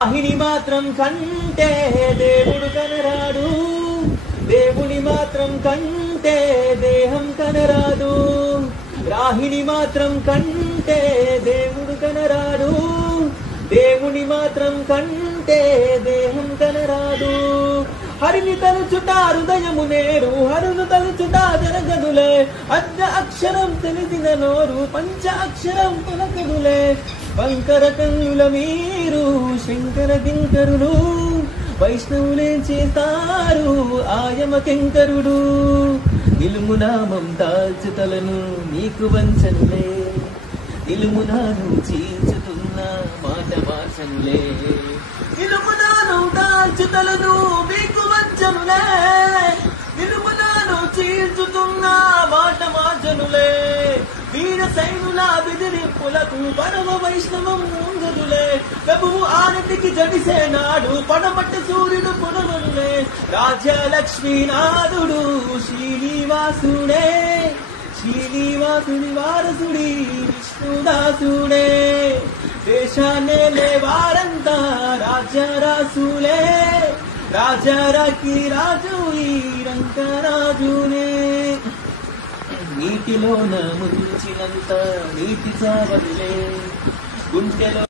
రాహిని మాత్రం కంటే దేవుడు కనరాడు, దేవుని మాత్రం కంటే దేహం కనరాదు. రాహిని మాత్రం కంటే దేవుడు కనరాడు, దేవుని మాత్రం కంటే దేహం కనరాదు. హరిని తలుచుట హృదయము నేరు, హరును తలుచుట జరగదులే. అర్ధ అక్షరం తెలిసిన నోరు పంచ అక్షరం పలకదులే. వంకర కన్నుల మీరు శంకర కింకరుడు, వైష్ణవులే చేస్తారు ఆయమ కింకరుడు. నిలుమునామం దాల్చుతలను నీకు వంచనులే, నిలుమునాను చీల్చుతున్న మాట మార్చనులే. నిలుమునాను దాల్చుతలను నీకు వంచనులే, నిలుమునాను చీల్చుతున్న మాట మార్చనులే. వీర సైనుల బెదిరింపులకు పరమ వైష్ణవం ముంగదులే. ప్రభువు ఆనందికి జడిసే నాడు పడమట్ట సూర్యుడు పునమనులే. రాజ్యలక్ష్మీనాథుడు శ్రీనివాసుడే, శ్రీనివాసుడి వారసుడి విష్ణుదాసుడే. దేశాన్నే వారంతా రాజ్యరాసులే, రాజారాకి రాజు ఈ రంగరాజునే. నీటిలోన ముంచినంత నీటి చావదులే, గుంటెలో